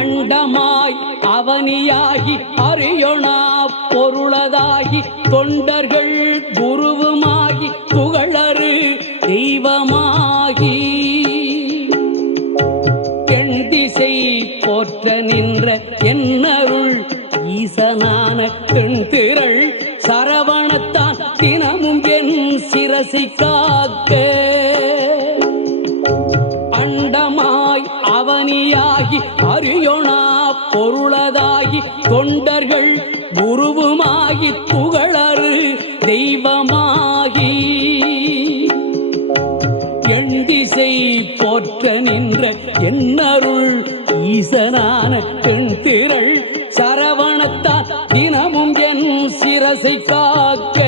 அண்டமாய் அவனியாகி அறியொணா பொருளதாகி தொண்டர்கள் குருவுமாகி புகழறு தெய்வமாகி எண்திசை போற்ற நின்ற என்னருள் ஈசனான தென்திரள் சரவணத்தான் தினமும் என் சிரசை காக்க அண்டமாய் அவனியாகி அறியொணா பொருளதாகி தொண்டர்கள் குருவுமாகி புகழறு தெய்வமாகி எண்திசை போற்ற நின்ற என்னருள் ஈசனான தென்திரள் சரவணத்தான் தினமும் என் சிரசை காக்க